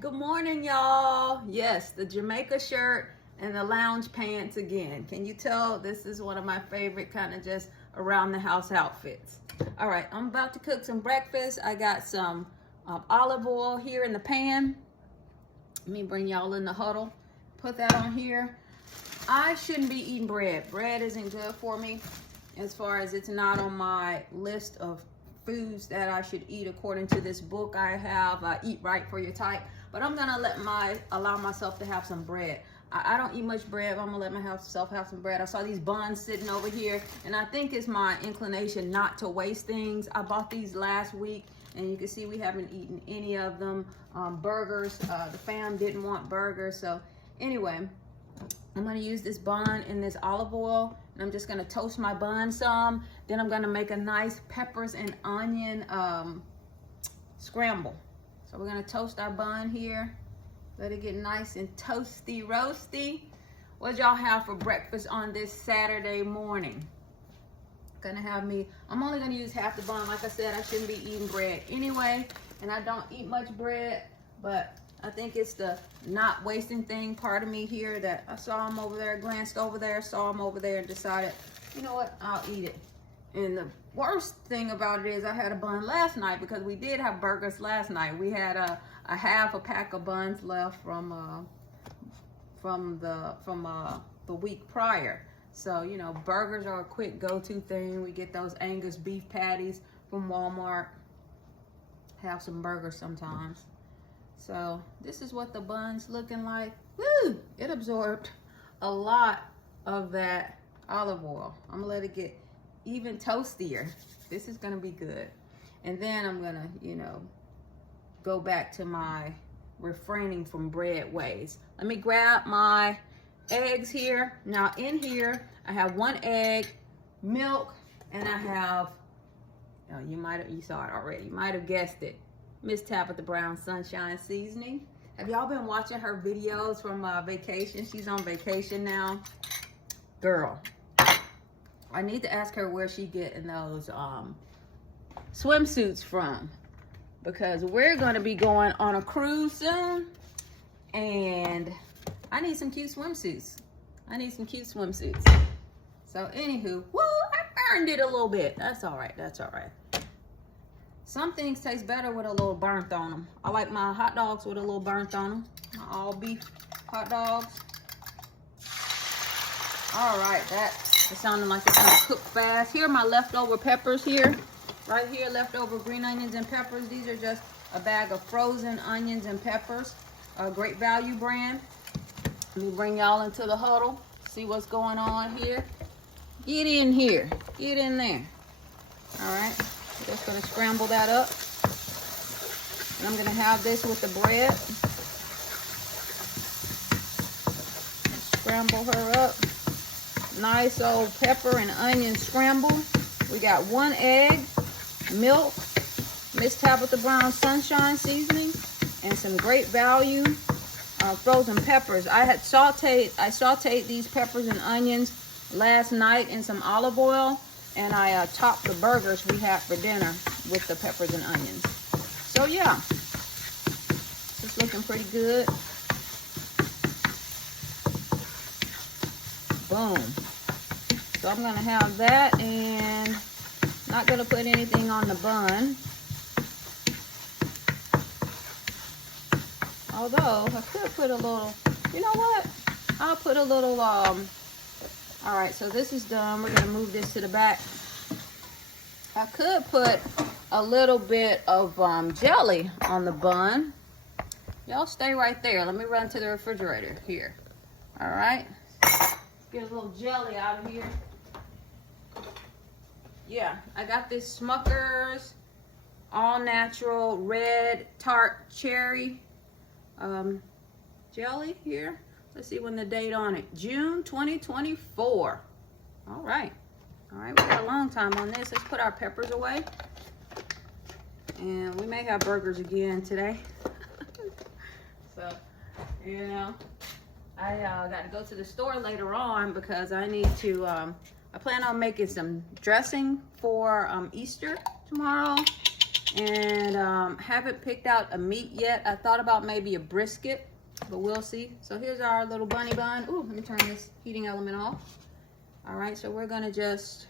Good morning, y'all. Yes, the Jamaica shirt and the lounge pants again. Can you tell this is one of my favorite kind of just around the house outfits? All right, I'm about to cook some breakfast. I got some olive oil here in the pan. Let me bring y'all in the huddle. Put that on here. I shouldn't be eating bread. Bread isn't good for me as far as it's not on my list of foods that I should eat according to this book I have, Eat Right for Your Type. But I'm gonna allow myself to have some bread. I don't eat much bread, but I'm gonna let myself have some bread. I saw these buns sitting over here, and I think it's my inclination not to waste things. I bought these last week, and you can see we haven't eaten any of them. Burgers, the fam didn't want burgers, so anyway, I'm gonna use this bun in this olive oil, and I'm just gonna toast my bun some. Then I'm gonna make a nice peppers and onion scramble. So we're gonna toast our bun here. Let it get nice and toasty, roasty. What y'all have for breakfast on this Saturday morning? I'm only gonna use half the bun. Like I said, I shouldn't be eating bread anyway, and I don't eat much bread, but I think it's the not wasting thing part of me here that I saw him over there, glanced over there, saw him over there, and decided, you know what, I'll eat it. And the worst thing about it is I had a bun last night because we did have burgers last night. We had a half a pack of buns left from the week prior. So, you know, burgers are a quick go-to thing. We get those Angus beef patties from Walmart. Have some burgers sometimes. So this is what the bun's looking like. Woo! It absorbed a lot of that olive oil. I'm gonna let it get even toastier. This is gonna be good. And then I'm gonna, you know, go back to my refraining from bread ways. Let me grab my eggs here. Now in here, I have 1 egg, milk, and I have, you saw it already. You might have guessed it. Miss Tabitha Brown Sunshine Seasoning. Have y'all been watching her videos from vacation? She's on vacation now. Girl, I need to ask her where she getting those swimsuits from, because we're gonna be going on a cruise soon, and I need some cute swimsuits. So anywho, woo, I burned it a little bit. That's all right, that's all right. Some things taste better with a little burnt on them. I like my hot dogs with a little burnt on them. My all beef hot dogs. All right, it's sounding like it's gonna cook fast. Here are my leftover peppers here. Right here, leftover green onions and peppers. These are just a bag of frozen onions and peppers. A Great Value brand. Let me bring y'all into the huddle. See what's going on here. Get in here, get in there. All right. Just gonna scramble that up. And I'm gonna have this with the bread. Scramble her up. Nice old pepper and onion scramble. We got 1 egg, milk, Miss Tabitha Brown Sunshine Seasoning, and some Great Value frozen peppers. I sauteed these peppers and onions last night in some olive oil. And I topped the burgers we had for dinner with the peppers and onions. So yeah, it's looking pretty good. Boom. So I'm gonna have that, and not gonna put anything on the bun. Although I could put a little, you know what? I'll put a little, all right, so this is done. We're gonna move this to the back. I could put a little bit of jelly on the bun. Y'all stay right there. Let me run to the refrigerator here. All right, get a little jelly out of here. Yeah, I got this Smucker's all natural red tart cherry jelly here. Let's see when the date on it. June 2024. All right, we got a long time on this. Let's put our peppers away. And we may have burgers again today. So, you know, I got to go to the store later on because I need to, I plan on making some dressing for Easter tomorrow. And haven't picked out a meat yet. I thought about maybe a brisket, but we'll see. So here's our little bunny bun. Ooh, let me turn this heating element off. All right, so we're gonna just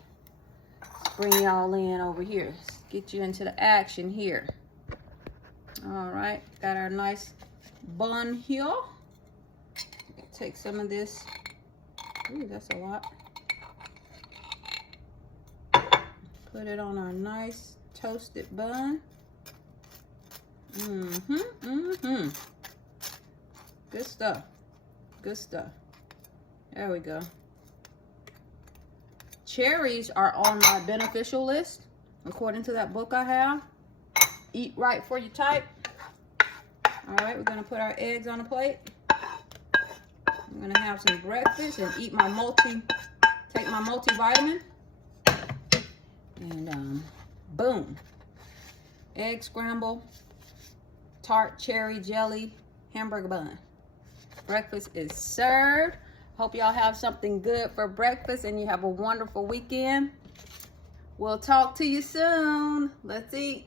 bring y'all in over here. Get you into the action here. All right, got our nice bun here. Take some of this. Ooh, that's a lot. Put it on our nice toasted bun. Good stuff. Good stuff. There we go. Cherries are on my beneficial list, according to that book I have. Eat right for your type. All right, we're gonna put our eggs on a plate. I'm gonna have some breakfast and eat my take my multivitamin. And boom. Egg scramble, tart cherry jelly, hamburger bun. Breakfast is served. Hope y'all have something good for breakfast and you have a wonderful weekend. We'll talk to you soon. Let's eat.